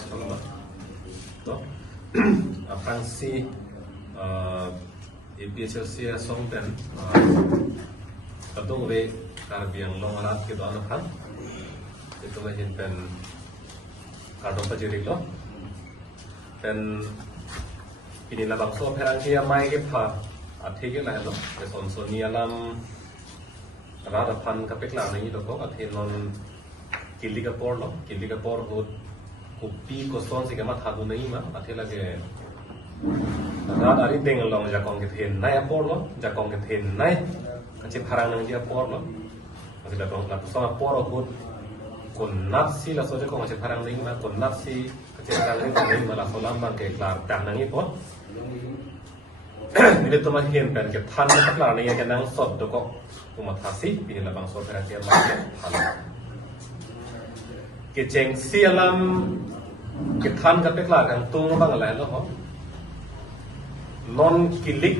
Chalo to apang si APHLC song pen kadung re karbiang long alat ke doan kan itu macam pen kadung pajeri lo pen ini lah bangsa perang kia mai ke pa athe ke lah lo beson soni alam rada pan kapek lah ni to ko athe non kili ka por ho kupi ko son se ke ma thadu nahi ma athe la ke रात आरी देंगल लोग जाकों के थे नया पोर लो जाकों के थे नए कच्चे फरांग नंग जिया पोर लो अभी लगों लाप सोना पोर और कुन नाप्सी ला सोचे को कच्चे फरांग नहीं मार कुन नाप्सी कच्चे फरांग नहीं मार सोलाम बांग के क्लार टांग नंगी पोर मिले तो मत हिन पेन के थान में तक लाने ये के नंग सॉट दो को तुम थासी बिने लबांग सॉट पेन के मार के थान के चेंग सी अलाम के थान का पे क्लार kan tung bang lai lo ho non kilik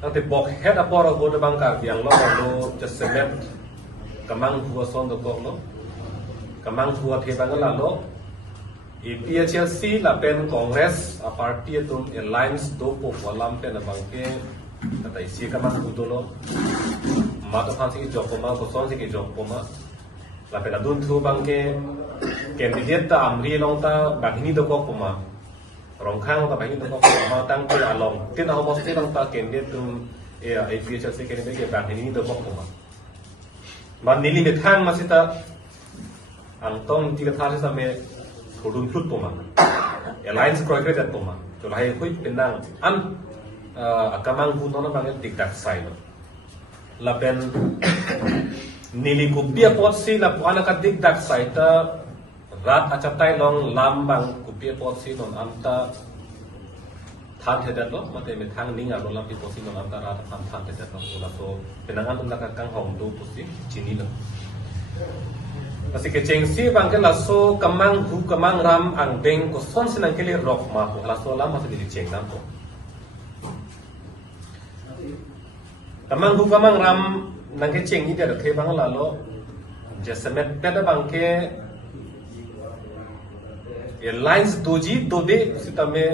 nanti bok head apor go de bangkar yang lo just select kamang huwa son do kok lo kamang huwa the bang la lo APHLC la pen congress a party tum alliance do po walam pen bang ke kata isi kamang hu do lo ma to phansi ki job ma ko son si ki job ma la pen adun thu bang ke candidate ta amri long ta bahini do kok ma rong khang ta bahini do kok ma tang ke along tin au mos te long ta candidate tum APHLC candidate ke bahini do kok ma nili me thang ma sita ang tong ti ka tha sa me thudun phut po ma alliance kroi kre dat po ma to lai hui penang an akamang hu no na bang tik tak sai no la pen nili ku pia pot si la ana ka dik dak sai ta rat achatai long lambang ku pia pot si non amta than the dat lo mate me thang ninga lo lam pi pot si non amta rat than the dat lo la so penangan tum la ka kang hong do pot si chini lo pasi ke cheng si bang ke la so kamang hu kamang ram ang beng ko son sinang ke le rok ma ko la so lam ma se di cheng nam ko kamang hu kamang ram nang ke cheng ni de the bang la lo jesemet peda bang ke lines doji dode sita me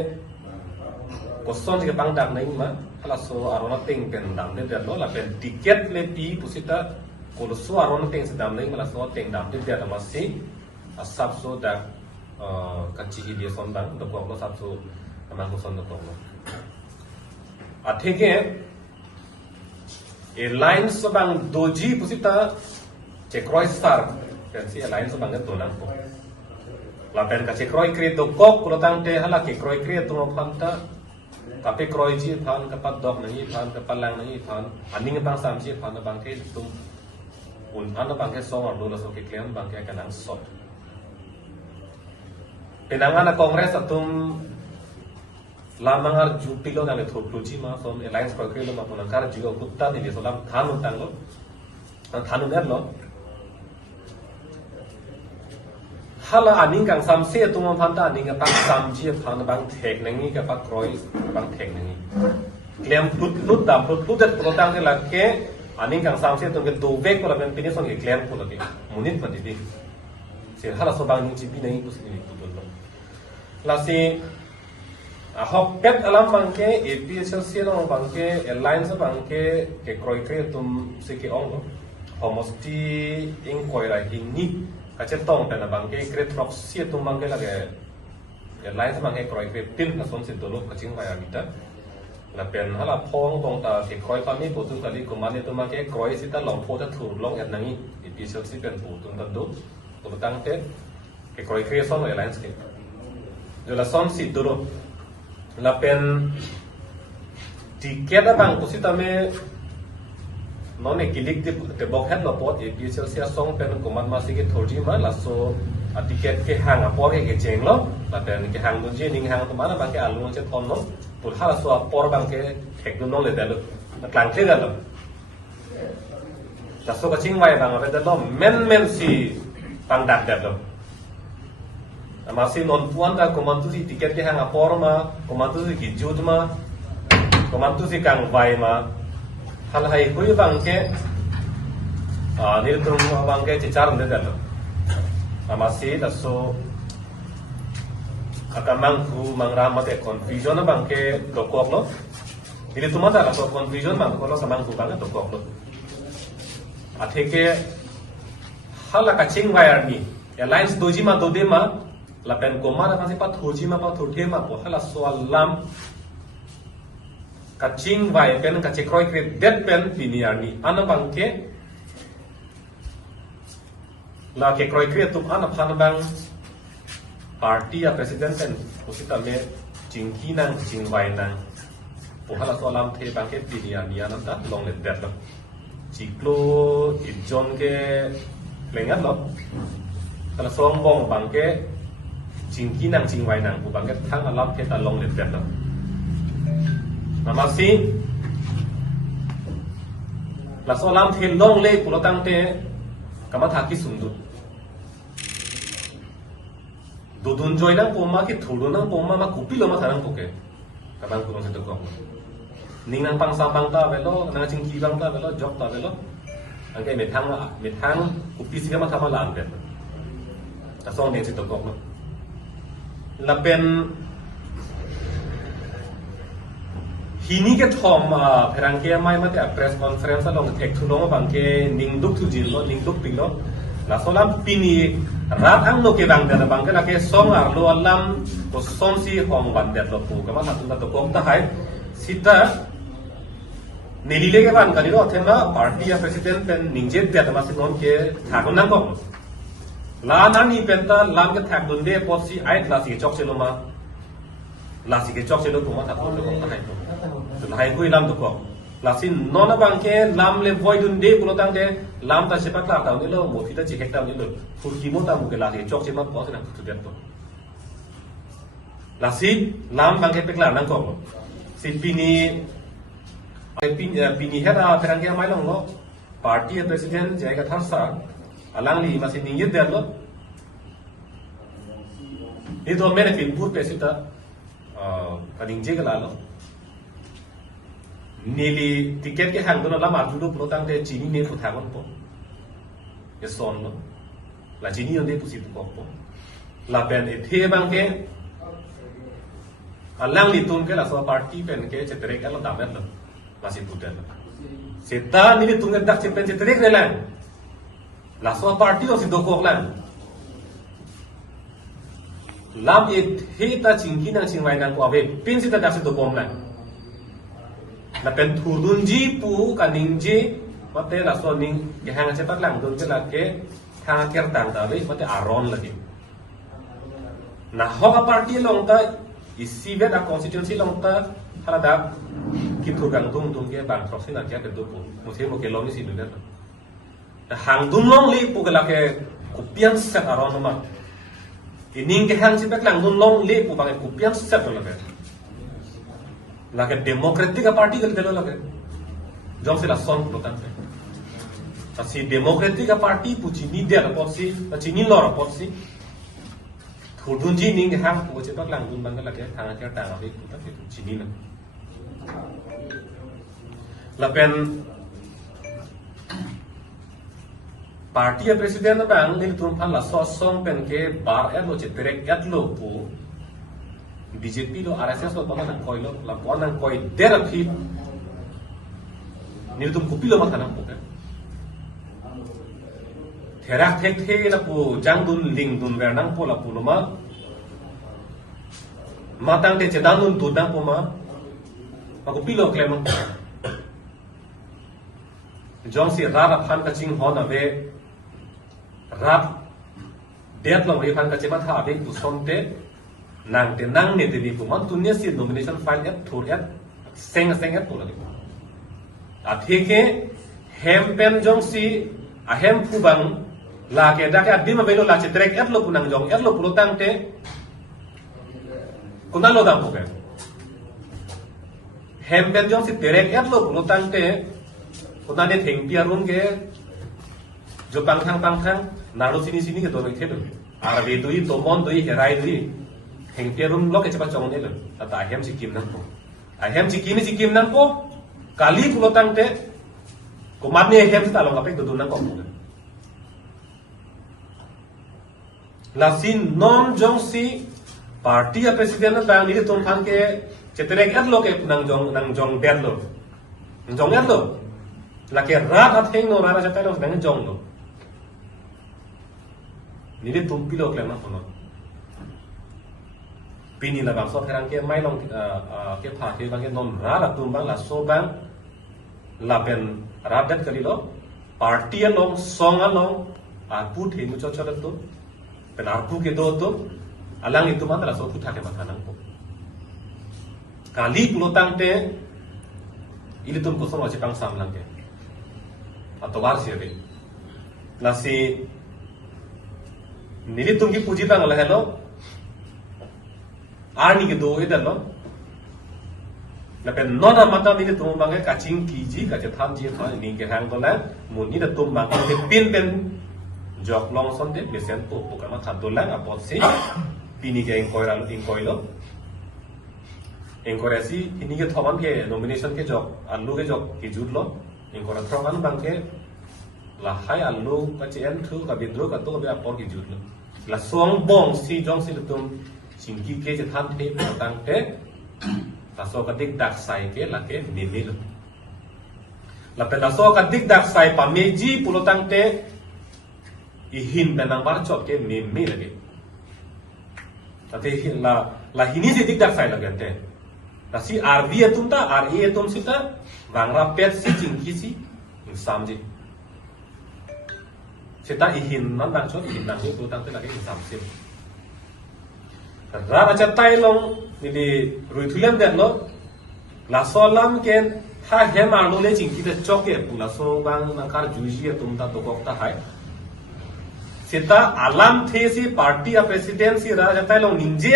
koson ke bang dak nai ma hala so arona ting pen dam de lo la pen ticket le pi pusita ko so arona ting se dam nai ma la so ting dam de de ma si asap so da kachi hi de son dang do ko sap so kamang ko son do ko atheke lines so bang doji pusita chekroi star pen si lines so bang to nang ko la pen ka chekroi kre to kok ko tang te hala ke kroi kre to no phanta ka pe kroi ji phan ka pat dok nang phan ka palang nang phan aning bang sam ji phan bang ke tum un phan bang ke song ar do la so ke klem bang ke ka nang sot penangan na kongres atum lamangar jupilo na le thopluji ma som alliance ko kre lo ma pon kar jigo kutta ni so lam thanu tango thanu ner lo hala aning kang sam se tum phan ta aning ka sam ji phan bang thek nangi ka pa kroi bang thek nangi klem plut da plut dat ko tang la ke aning kang sam se tum ke do vek ko la ben pini song ke klem ko la ke munit ma di se hala so bang ni ji bi nai ko se ni ko lo la se hop pet alam bang ke APHLC lo bang ke alliance bang ke kroi kre tum se ke ong lo homosti ing koi ra hing ni kache tong pen bang ke kre trop sia tum bang ke la ke alliance bang ke kroi kre tin na som se dolo kaching ba ya mita la pen hala phong tong ta ke kroi pa mi pu tu kali ko mane tum bang ke kroi sita long pho ta thur long et nangi APHLC pen pu tum ta do to tang te ke kroi kre son alliance ke jo la som si dolo la pen tiket bang pusita me non ekilik de bok het lo pot APHLC song pen kuman ma si ke thorji ma la so a tiket ke hang a por ke cheng lo la pen ke hang dun je ning hang to ma na bang ke alu che thon no pur hala so por bang ke thek dun no le de lo na klang che ga lo ta so ka ching wai bang a de lo men si bang dak de lo masih non puan ta komandu si tiket ke hang apor ma komandu si gijut ma komandu si kang vai ma hal hai hui bang ke nil tum bang ke chichar ne dalo masih da so akamang hu mangram mate confusion na bangke dokok lo ini tuma da la confusion mang ko lo kamang hu bang dokok lo atheke hala ka ching wire ni alliance doji ma dode ma la pen koma na kasi pa thoji ma pa thothe ma po hala so lam ka ching wire pen ka chekroi kre det pen piniar ni ana bangke la ke kroi kre tum ana phan bang party ya president pen usita me chingki nang chingwai nang pohala so lam the bangke piniar ni ana ta long le det lo chiklo ijon ke lengat lo kala sombong bangke chingki nang chingwai nang bu bangke thang alam the ta long le det lo namasi la so lam the long le pulotang te kama thaki sundu dodun joy nang poma ki thulo nang poma ma kupi lo ma tharang poke kabang kunong seto ko ning nang pang sabang ta velo nang chingki bang ta velo job ta velo angke methang kupi siga ma thama lan bet ta song ne seto ko la pen hini ke thom pherangke mai mate press conference along tek thulong bangke ningduk thu jin lo ningduk pilo la solam pini rat ang no ke bang da bangke la ke song ar lo alam ko som si hong ban det lo pu kama hatun da to kom ta hai sita nelile ke ban kali ro thema party ya president pen ningje det ma si non ke thakon nang ko la nani penta lam ke thak dun de pot si ai la si chok chelo ma la si ke chok chelo tu ma thakon lo ko hai to lai kui lam to ko la sin nona bangke lam le void dun de pulotang de lam ta sepak la ta ni lo mo thita chi hekta ni lo fur ki mo ta mu ke la ke chok chi ma ko se na tu de to la si lam bangke pek la nang ko si pini pini hera perangke mai long lo party president jai ka tharsa alang li ma sin ni de lo ni do mere pin pur pe sita kading je ka la lo nili tiket ke hang dono lama judo protang de chini ne pu thagon po ye son no la chini onde pusi pu po la pen e the bang ke alang li tun ke la so party pen ke chetere ke la damet lo masi putel seta nili tun dak chepen chetere ke la la so party o si do ko la lam e the ta chingki nang chingwai nang ko ave pin si ta dak si do bom la na pen thudun ji pu kaning ji mate la so ning ke hang chepak lang dun ke la ke tha ker tang da le mate aron lagi na hoga party long ta isi ve da constituency long ta hala da ki thu gang dung ke bang proxy na ke do pu mo the mo ke lo ni si lu da hang dun long li pu ke la ke kupian set aron ma ining ke hang chepak lang dun long li pu bang kupian set la ke lage democratic party kali delo lage jom se la son protan se asi democratic party puchi ni de la potsi achi ni lo la potsi thudun ji ning ham pu che pak lang dun bang lage thang ke ta ri pu ta ke chi ni la pen party president bang ni tun phan la so song pen ke bar e lo che terek at lo pu BJP lo RSS lo pama nang koi lo la pon nang koi der phi ni tum kupi lo ma kana po ke thera thek the la pu jang dun ling dun ver nang po la pu lo ma tang te chedan dun tu dang po ma kupi lo klem jong si ra phan ka ching ho na ve ra det lo ve phan ka chema tha ve tu som te nang te nang ne te ni pu man tu ne si nomination file et thur et seng et pula ni a theke hem pen jong si a hem phu bang la ke da ka dim velo la che trek et lo punang jong et lo pulo tang te kunalo dam pu ke hem pen jong si trek et lo pulo tang te kuna ne theng pia run ke jo pang thang naro sini ke do ne the ar ve dui to mon dui herai dui heng pia rum lo ke chapa chong ne lo ta hem si kim nang po a hem si kim nang po kali pulo tang te ko mat ne hem ta lo ka pe do nang ko la sin non jong si party a president na bang ni tum phan ke cheterek at lo ke nang jong det lo jong at lo la ke rat at heng no ra cha tai lo nang jong lo ni tum pilo klem na kono pini la bang so therang ke mai long ke pha ke bang ke non ra la tum bang la so bang la ben ra det kali lo party along song along a pu the mu cho cho tu pen a pu ke do tu alang itu man la so pu tha ke ma thanang po kali pulo tang te ili tum ko so ma chipang sam lang ke atau war sia be la si nili tum ki puji bang la hello ani ke do idal lo la pen nona mata ni tum bang ke kaching ki ji ka che tham ji tha ni ke hang to la mun ni da tum bang ke pin pen jok long son de lesen po po ka ma tha do la apot si pini ke in koi lo in koi si ini ke thoman ke nomination ke jok alu ke jok ki jut lo in koi thoman bang ke la hai alu ka chen thu ka bidro ka to be apot ki jut lo la song bong si jong si tum sing ki ke che tham the tang te la so ka dik dak sai ke la ke ni ni lo la pe la so ka dik dak sai pa me ji pulo tang te i hin pe nang bar chot ke me me la ke ta te la hini si dik dak sai la ke te la si rv atum ta ra atum si ta wangra pet si jing ki si sam ji sita i hin nan bang chot i hin nang ni pulo tang te la ke sam si ra acha tai long ni di rui thulen det lo la so lam ken ha he ma lo le jing ki de chok ke pula so bang na kar juji tum ta to kok ta hai sita alam the si party a president si ra acha tai long ninje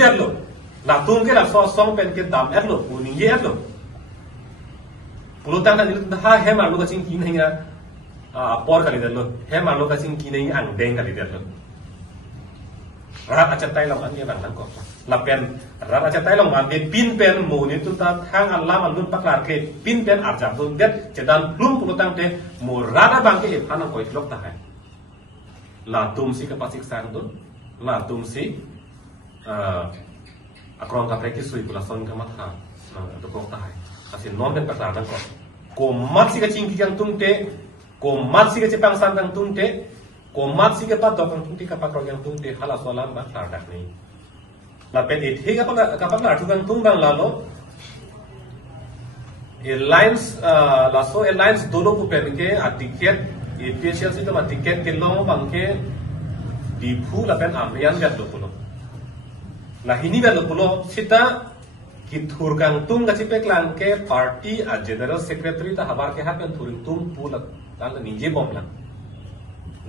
det lo la tum ke la so song pen ke dam et lo pu ninje et lo pulo tang na ni ha he ma lo ka jing ki nahi ra por ka li det lo he ma lo ka jing ki nahi ang deng ka li det lo ra acha tai long an ye bang nan ko la pen ra acha tai long ma be pin pen mo ni tu ta thang an lam an lun paklar ke pin pen ar jam dun det chedan plum pu tang te mo ra da bang ke phan an koi lok ta hai la tum si ka pasik sang dun la tum si akron ka practice sui pula son ka ma tha to ko ta hai asin non pen paklar dan ko mat si ka ching ki jang tum te ko mat si ka chepang sang dang tum te ko mat si ke pa dok ang tung ti ka pa krong yang tung te hala solam ba klar dak ni la pen it he ka pa la thu kang tung bang la lo airlines la so airlines dono pu pen ke a ticket e special si to ma ticket ke lo bang ke di phu la pen amrian gat lo pulo la hini gat lo pulo sita ki thur kang tung ga chi pek lang ke party a general secretary ta habar ke ha pen thuring tung pu la ta la ninje bom la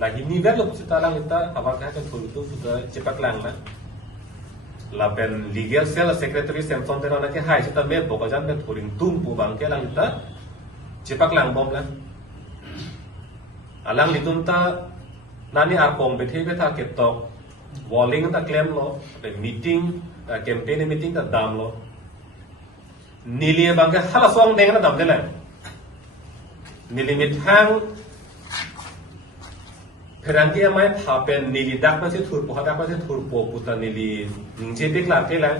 la hini ver lo pusita lang ita habar ka ke thul tu puta cepak lang la la pen legal cell secretary samson tena na ke hai sita me bokajan pen thuling tum pu bang ke lang ita cepak lang bom la alang litum ta nani ar pom be the be tha ke tok walling ta claim lo pe meeting campaign meeting ta dam lo nilie bang ke hala song deng na dam de la nilimit hang Perangki amai hapen nili dak masih thur po hadak masih thur po puta nili ningje pek la ke la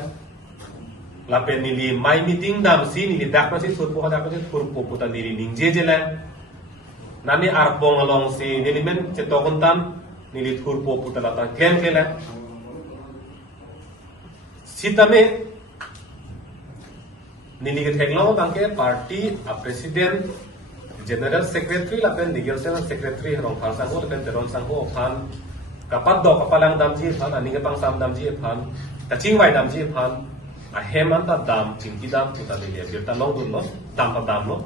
la pen nili mai meeting dam si nili dak masih thur po hadak masih thur po puta nili ningje je la nani arpong along si nili men cetokon tam nili thur po puta la ta claim ke la sitame nili ke theklo bangke party a president General Secretary la pen legal secretary rong phal sang ho la pen teron sang ho phan kapat do kapalang dam ji phan ani ke pang sam dam ji phan ta ching wai dam ji phan a heman ta dam ching ki dam puta le ye ta long dun lo dam pa dam lo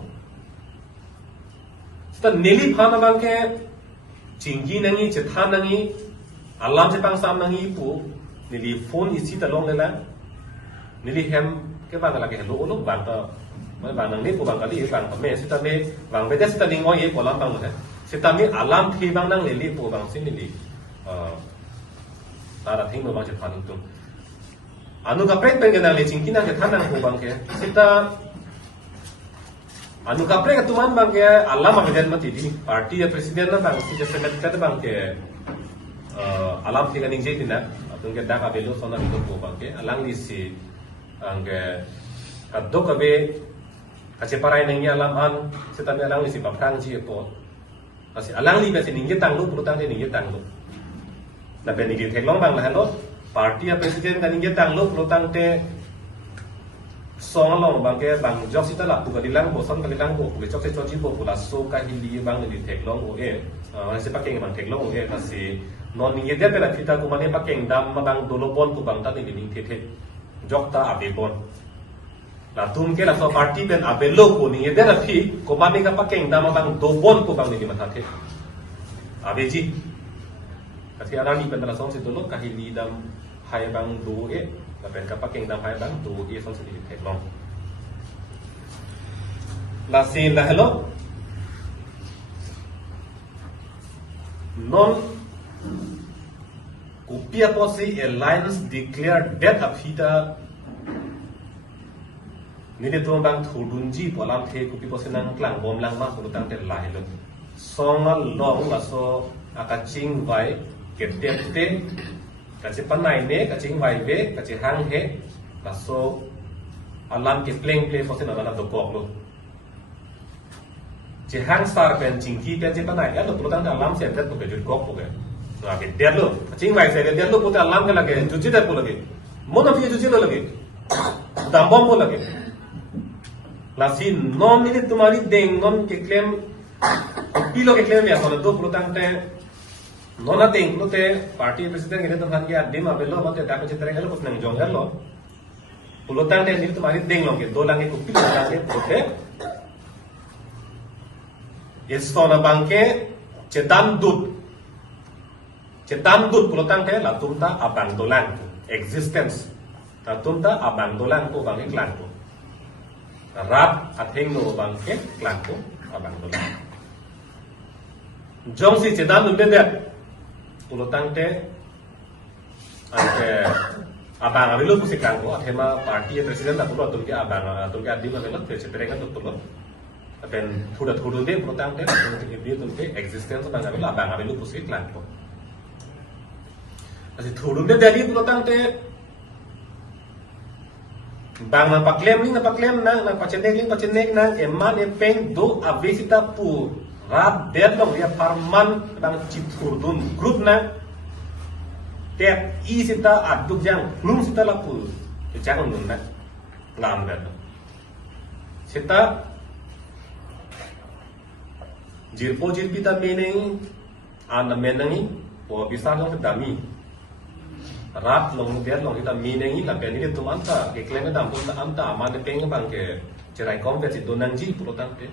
sta neli phan bang ke ching gi nangi che than nangi alam che pang sam nangi pu neli phone isi ta long le la neli hem ke bang la ke lo lo bang ta bang nang ni pu bang kali bang me sita me bang be sita ning oi ko lam bang le sita me alam thi bang nang le li pu bang sin ni ta da thing no bang che phan tum anu ka prek pen le ching kinang ke thanang pu bang ke sita anu ka prek tuman bang ke alam abeden mati di party ya president na bang si je semet ka bang ke alam thi ka ning je tin na tungke dak abelo sona itu po bangke alang lisi angke adok abe kasi parai nengi alam an setabi alang lisi baprang ji po kasi alang li besi ningi tanglu purutang de ningi tanglu na be ningi theklong bang la hello party a president ka ningi tanglu purutang te song long bangke bang jok sita la puga dilang bo son kalilang bo puga chok se choji bo pula so ka hindi bang ni theklong o e se pakeng bang theklong o e kasi non ningi dia pela kita kumane pakeng dam bang dolopon ku bang ta ni ning the jok ta abebon la tum ke la so party ben abelo ko ningi dia na phi kumane ka pakeng dam bang dobon ku bang ni matha the abeji kasi arani ben la song se dolo ka hindi dam hai bang do e là bên các bắc kinh đang phải bán tụ y phong sự thiệt long là xin là hello non Kupia Posse Alliance declared death of Hita Nini tuang bang thudunji polam the Kupia Posse nang klang bom lang ma kulutang te lai lo songal long la so akaching vai ketete kaci panai ne kaci vai ve kaci hang he la so alam ke pleng Posse na la dokok lo ci hang star pen cingki pen ci panai ya lo kulutang alam se tet ko be jut kok ko be na ke der lo kaci vai se der lo puta alam ke lage juji der ko lage mona fi juji lo lage dambom ko lage la si non ni तुम्हारी देंग non के claim pilo के claim ya sono do protante non a देंग lo te party president के तो खान के आदमी मा बेलो मते ता कुछ तरह के कुछ नहीं जोंगर लो protante ni तुम्हारी देंग लो के दो लांगे को pilo लांगे prote ये सोना banke cetam dut protante la tumta abandonan existence ta tumta abandonan ko bange klan ko rap atheng no bangke klangko abang dola jong si cedan numbe de ulotang te ante abang abilu pusi klangko athema party president apulo tulke abang tulke adi ma melo te ceterenga tutulo apen thudu de ulotang te tulke tulke existence bang abilu pusi klangko asi thudu de dali ulotang te bang na paklem na pacenek na eman epeng do avisita pu rap deadlong ya farman bang cithurdun group na tep isita aduk jang plum sita la pu jangan nun na ngam da sita jirpo jirpita mening an menangi po bisa dong dami rap long dia long kita meaning la pen ni tu anta ke klem da pun anta aman peng bang ke cerai kom be tu nangji purotan te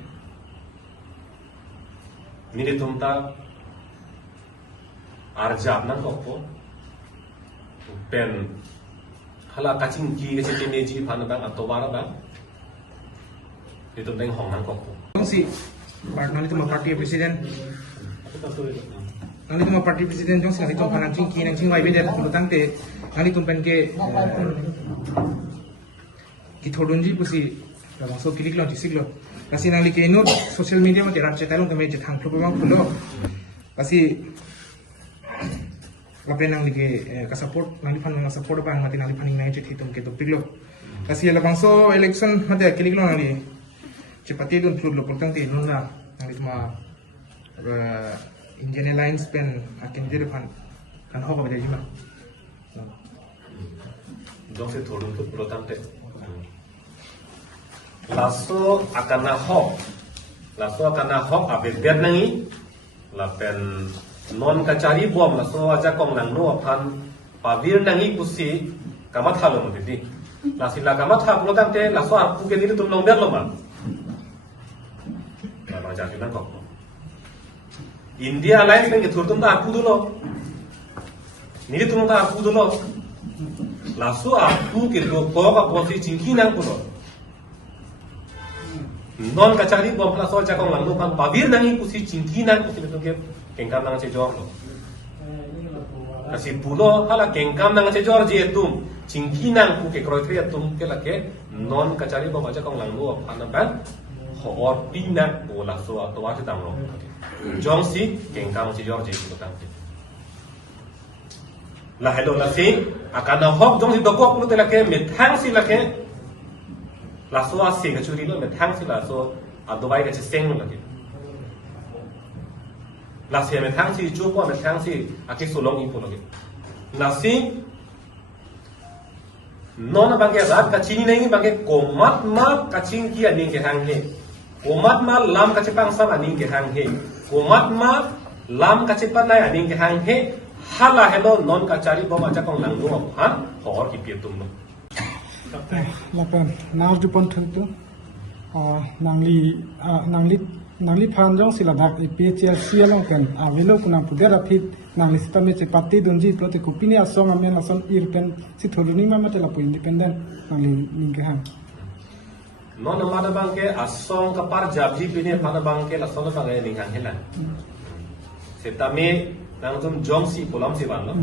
ni de tumta arjab nang ko pen hala kaching ki ke te ji phan bang atowara bang ni tum deng hong nang ko si partner itu party president nanti tu party president jong sing itu panang cingki nang cing wai beda tentang te nanti tu pen ke kithodunji pusi so kilik lo jisik lo kasi nang like no social media ma terap cetai lo kami jetang pro bang pulo kasi apa nang like ka support nanti pan nang support bang nanti paning nai cet hitung ke topik lo kasi la bangso election mate kilik lo nanti cepati dun pro lo portang te non na nanti ma Indian Airlines pen akan jadi kan hoba beda jima. Dong se thorun tu protante. Lasso akan na hok abe der nangi la pen non kacari bom lasso aja kong nang no phan pavir nangi pusi kamat halom didi. Lasila kamat ha protante lasso arpu ke diri tum nong der lo ma. Bang jadi nang kok. India Alliance में थोड़ा तुम तो आपको दो लो नहीं तुम तो आपको दो लो लासो आपको के लोग का पॉलिसी चिंकी ना करो नॉन कचारी बॉम्ब लासो जाकर लालो पर बाबीर नहीं कुछ चिंकी ना कुछ तो के केंकाम ना चे जोर लो kasi pulo hala केंकाम ना चे जोर जे तुम चिंकी ना कुछ क्राइटेरिया तुम के लगे नॉन कचारी बॉम्ब जाकर लालो अपना बैन और पीना बोला सो तो आज दाम लो Jong si kengkang si George itu tante. la hello la si akan hok jong si dokok lu te la ke me thang si la ke la so a si ka churi lo me thang si la so adubai ka chi seng lo la ke la si me thang si chu po me thang si aki so long i po lo ke la si non bangke rat kacing ni bangke komat ma kacing ki aning ke hang he komat ma lam kacipang sam aning ke hang he komat ma lam kacipan nai aning ke hang he hala hello non kacari bom aja kong lang dua han hor ki pietum no lapan naw jupon thuntu nangli phan jong sila dak iphl sialong pen avelo kuna pudera phit nangli stame che patti donji prote kupini asong amen ason irpen si tholuni ma mate la pu independent nangli ningke hang non amada bangke asong kapar jabji pini pada bangke la sona bangai ning hang helan setame nang tum jong si polam si ban lo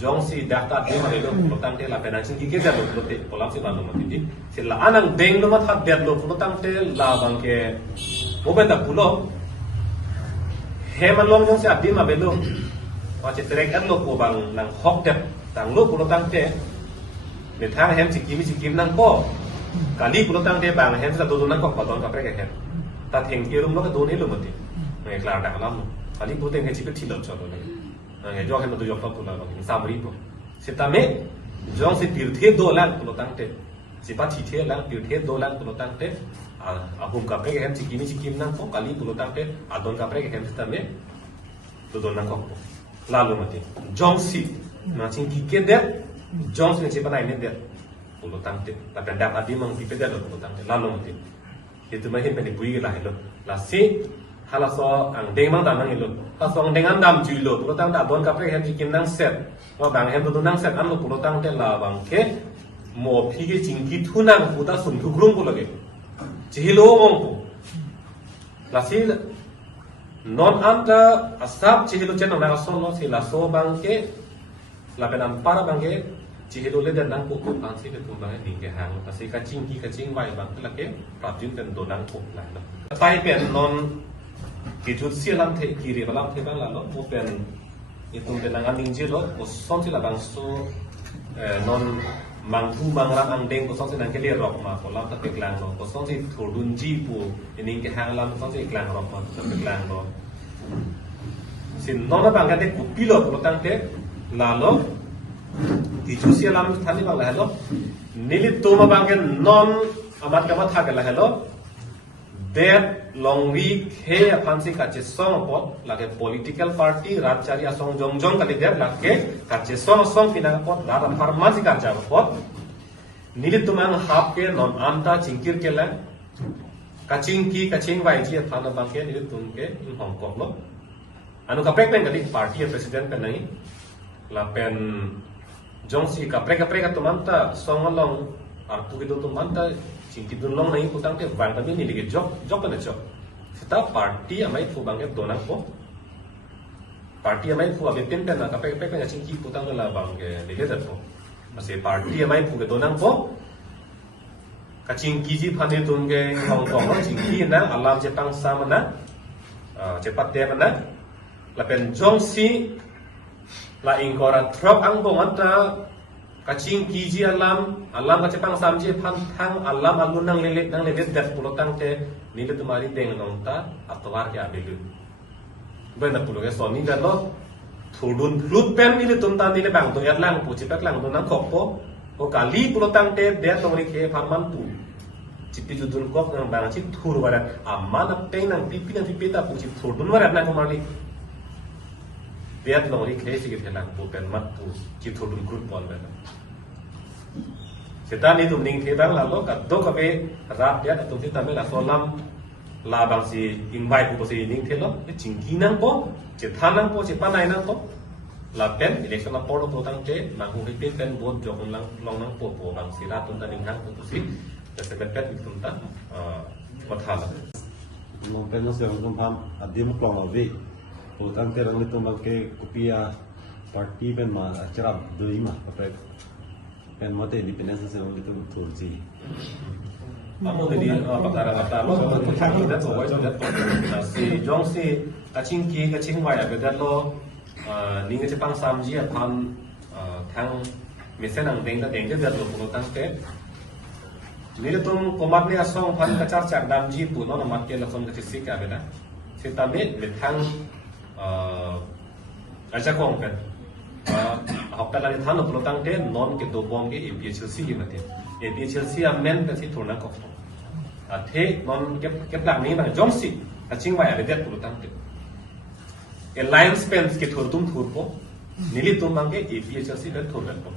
jong si dakta de ma lo lotang te la penachin ki ke da lo te polam si ban lo mati di sila anang deng lo mat hat det lo lotang te la bangke moben da pulo he man long jong si abdi ma belo wa che trek an lo ko bang nang hok det tang lo pulo tang te me thang hem chi kim nang ko kali pulo tang te bang hem sa do nang ko pa don ka pre ke hem ta theng ke rum lo ka do ne lo mati ngai klar da lam kali pulo teng ke chi pe thi lo cho lo ngai jo hem do jo pa pulo lo ki samri po sitame jong si tirthe do lan pulo tang te si pa thi the lan tirthe do lan pulo tang te ahum ka pre ke hem chi kim nang ko kali pulo tang te adon ka pre ke hem sitame do do nang ko lalu mati jong si na ching ki ke de jong si che pa nai ne de pulo tang te la pen da adi mang ki pe de pulo tang te lalu mati itu mah hem pe ni bui la hello la si hala so ang deng mang dam nang hello ta so ang deng an dam ju lo pulo tang da don ka pre hem chi kim nang set wa bang hem do nang set an lo pulo tang te la bang ke mo phi ke ching ki thu nang pu ta sun thu grum pu lage chi lo mong pu la si non anta asap chihilo chen na son no si la so bangke la penam para bangke chihilo le dan nang ko kan si le tum bang ning ke hang ta si ka ching bai bang la ke prap jin ten do nang ko la no tai pen non ki thut si lam the ki re lam the bang la lo o pen itum de nang aning je lo ko son si la bang so non mangtu mangrang ang deng ko son si nang ke le rok ma ko lam ta pe klang no ko son si thordun ji pu ning ke hang lam son si klang rok ma ta pe klang no sin nona bang ka te kupilo ko tang te la lo ti chu si lam thani bang la lo nilit to ma bang ke non amat ka ma tha ka la lo that long week he aphansi ka che song pot la ke political party rajchari asong jong ka le der la ke ka che song pina pot la pharmacy ka ja pot nilit to mang hap ke non anta chingkir ke la kaching bai chi thana bang ke nilit tum ke in hong kong lo anu ka prek pen ka di party president pen nai la pen jong si ka prek to manta song long ar pu ke do to manta chingki dun long nai putang te bang ta ni ni ke jok pa na chok sita party amai fu bang ke donang po party amai fu abe pen pen na ka prek pen chingki putang la bang ke le ke da po ase party amai fu ke donang po kaching kiji phane tum ke hong kong lo chingki na alam je pang sam na je pat de na la pen jong si la ingkora trop ang bongata kaching kiji alam ka chepang samje phan thang alam alun nang lele det pulotang te nile tumari deng nong ta atwar ke abelu bena puloge soni da lo thudun flut pen nile tumta nile bang to yatlang pu chipak lang to nang khokpo o kali pulotang te de tongri ke pharman tu chipi judun kok nang bang chi thur wara amma na pe nang pipi na pipi ta pu chi thudun wara na komali biat long ri kresi ke thelang pu pen mat pu chi thodun group pon ba setan ni tum ning the bang la lo ka do ka be rap ya tum ti tamela solam la bang si invite pu si ning the lo ching ki nang po che thanang po che panai nang po la pen election la por to tang che ma hu ri pen bot jo kong lang long nang po bang si la tum ta ning hang pu si se pet pet tum ta ma thala mong pen no se ong pam adim klong ave o tang te rang litum bang ke kupia party pen ma achram doi ma pa pen ma te independence se ong litum turji amo de pakara kata lo da to wai da si jong si kaching wai ya da lo ning che pang sam ji phan thang mesen ang deng da deng je dat lo pulo tang te ni tum komat ni asong phan ka char chak dam ji pu no mat ke la son ka chi ka beda sita me thang aja kong kan học ta là thằng nó pro tăng thế non cái đồ bom cái APHC gì mà thế APHC amen cái gì thổi năng cọc thế non cái đặc này bằng Johnson cái chính vậy là để pro tăng thế Alliance Pens cái thổi tung thổi po nili tung bằng cái APHC để thổi năng cọc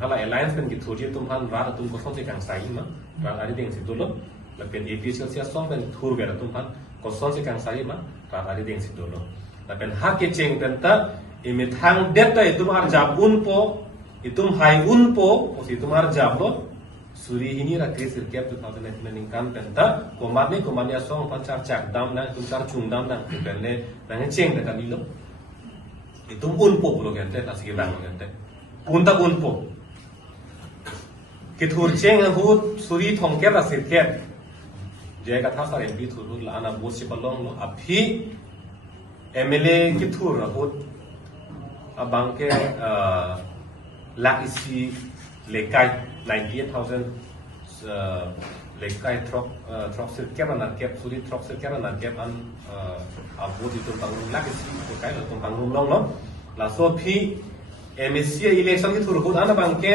kalau Alliance Pens cái thổi gì tung han ra tung có xong sẽ càng sai mà ra ở đây sẽ đôi lúc là bên APHC xong bên thổi về là tung han có xong sẽ càng sai mà ra ở đây sẽ đôi lúc là bên hak cái cheng bên ta imi thang detta itumar jab unpo itum hai unpo os itumar jab lo suri hini ra case recap 2019 kan penta komani asong pancar chak dam na itum tar chung dam na pelle nang cheng da lilo itum unpo lo gente ta sige bang gente unta unpo ke thur cheng hu suri thong ke ra sir ke je ka tha sar mp thur la ana bosi balong lo aphi MLA ke thur ra hu abang ke lak isi lekai 98,000 lekai trop sir keranan kep suri trop sir keranan kep an abu di tumpang lak isi lekai lo tumpang long lo la so phi MSC election ki thur hud ana bang ke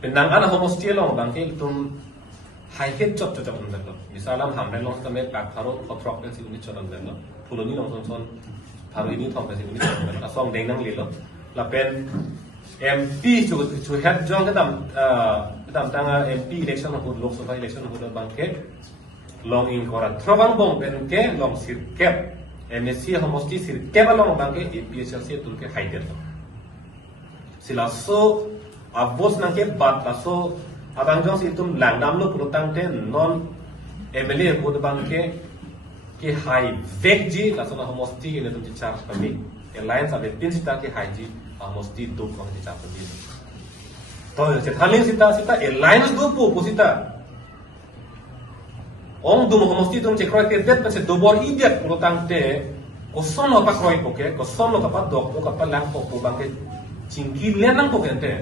penang ana homostia long bang ke tum hai het chop chop ndar lo misalam hamre long ta me pak pharo trop ke si uni chodam den lo phuloni long son baru ini thong kasi ini asong deng nang lilo lapen MP chu head jong kadam tanga MP election hud lok sabha election hud bangke long in kora throbang bong ben ke long sir kep MSC homosti sir kep long bangke APHC tul ke haider sila so abos nang ke bat laso abang jong si tum langdam lo pulutang te non MLA hud bangke कि हाई वेक जी लासो ना होमोस्टी के लेतो चार पमी एलायंस अबे तीन सिता के हाई जी होमोस्टी दो को के चार पमी तो जे थालिंग सिता एलायंस दो पो सिता ओंग दो होमोस्टी तुम जे क्रोय के देत पसे दो बोर इडियट पुरो तांगते को सोनो पा क्रोय पोके को सोनो का पा दो को पा लांग पो बांगे चिंकी लेनंग को केंते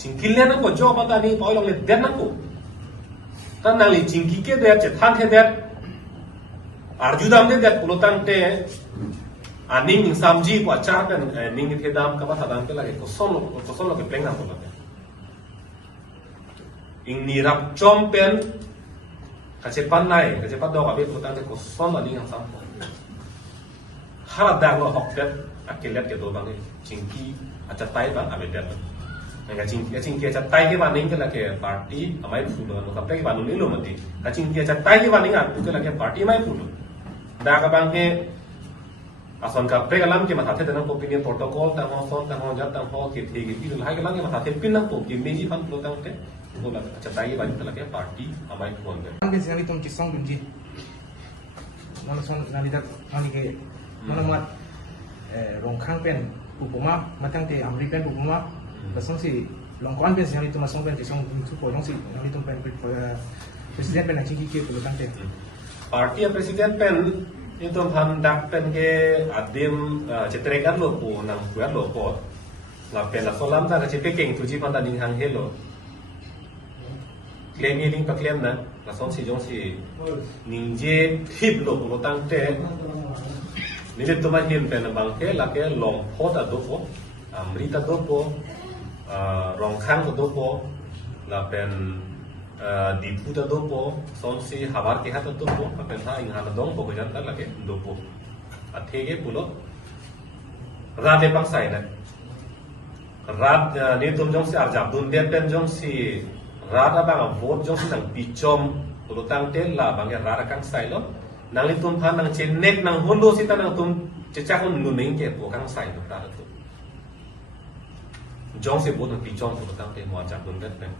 चिंकी लेनंग को जो पता नहीं पॉइलोंग ले देनंग को ता नाली चिंकी के देत जे थान के देत Arjudam de dat pulutang te aning ning samji ko achar kan ning the dam ka ba dam ke lage ko som lo ke pleng nam ko ing ni rap chom pen ka che pan nai ka che pa do ka be pulutang te ko som la ning sam ko hala da lo hok det akilet ke do bang chingki acha tai ba abe det nga chingki acha tai ke ba ning ke lage party amai phulo no ka pe ba no ni lo mati ka chingki acha tai ke ba ning a ke lage party mai phulo da ka bang ke ason ka pregalam ke matha the dan ko opinion protocol ta ho son ta ho jat ta ho ke the ki hai ke lang ke matha the pin na ko ke meji fan pro tang te ko la acha tai ba ta la ke party amai phone de kan sing tum ki song dunji mana son nali dak ani ke mana mat rong khang pen upuma matang te american upuma basong si long kon pen sing tum song pen ki song su ko long si nali tum pen president pen chi ki ke ko tang te party president pen itu ham dak pen ke adim cetrekan lo po nang kuat lo po la pen la solam ta ke king tu ji pan ta ding hang hello claim ni ding pa claim na la son si jong si ning je hip lo po tang te ni le to ma hin pen bang ke la ke long po ta do po amrita do po rong khang do po la pen di puta dopo son si habar ke hata dopo apen ha ing hata dong bogo janta lage dopo athege pulo rade pang sai na rad ne tum jong si arjab dun den pen jong si rada bang vote jong si nang pichom pulo tang tel la bang ya rada kang sai lo nang li tum phan nang chen nek nang hondo si ta nang tum chechak on nu ning ke po kang sai no ta tu jong si vote nang pichom pulo tang tel mo arjab dun den pen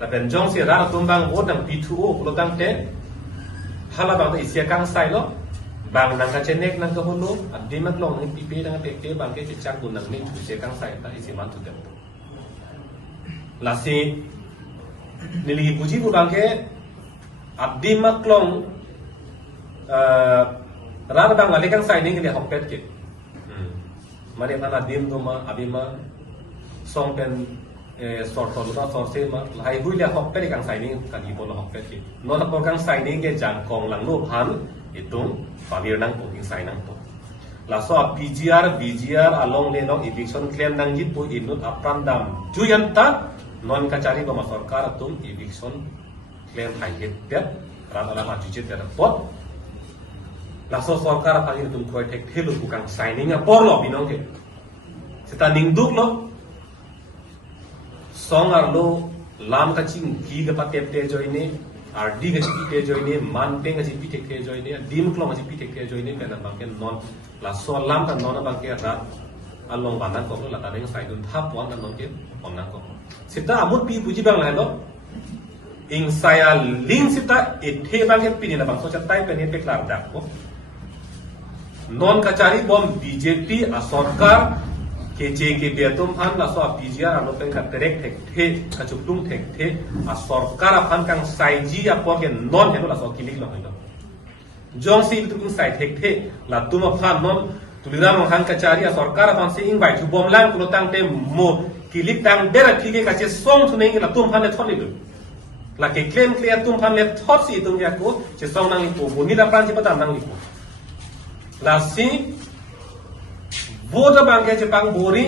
la pen jong si ra tumbang vote nang P2O pulo tang te hala bang ta isia kang sai lo bang nang ka chenek nang ka holo adi mat long nang PP nang te ke bang ke chak bun nang ni isia kang sai ta isi man tu te la si nili puji bu bang ke adi mat long ra bang ale kang sai ni ke hok pet ke Mari kana dim do ma abima song pen sort to da sort se ma hai hui le hok pe kang sai ni kan hi pon hok pe ki no na por kang sai ni ke jang kong lang no phan itung pamir nang po king sai nang to la so PGR BGR along le no eviction claim nang ji po inut apran dam juyan ta non kachari ko ma sarkar tum eviction claim hai het te ra ala ma ju te pot la so sarkar phali tum khoi thek thelu ku kang sai ni nga por lo binong ke sita ning duk lo song ar lo lam ka ching gi ga patep te joine RD ga chi te joine man te ga chi pi te joine dim klong ga chi pi te joine kana bang ke non la so lam ka non bang ke ra along banan ko la ta deng sai dun thap pon non ke pon na ko sita amut pi buji bang la lo ing saya ling sita ethe bang ke pi ni la bang so cha tai pe ni pe klar dak ko non kachari bom BJP a sarkar ke ke betum phan la so PGR alo pen ka terek thek the ka chuptung thek the a sarkar phan kang sai ji a por ke non he la so kilik lo ho jong si tu sai thek the la tum phan non tulira mong han kachari a sarkar phan se ing bai thu bom lang kulo tang te mo kilik tang dera thike ka che song thu nei la tum phan le tholi du la ke claim clear tum phan le thot si tum ya ko che song nang li ko boni la pran ji patam nang li ko la si vote bang ke jepang bori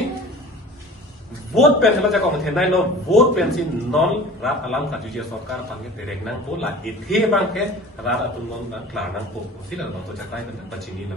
vote pen la ja ko the nai no vote pen sin non rat alam ka ju sarkar pang ke direct nang ko la ithe bang ke rat atun non klar nang ko sila bang to chatai pen pachini la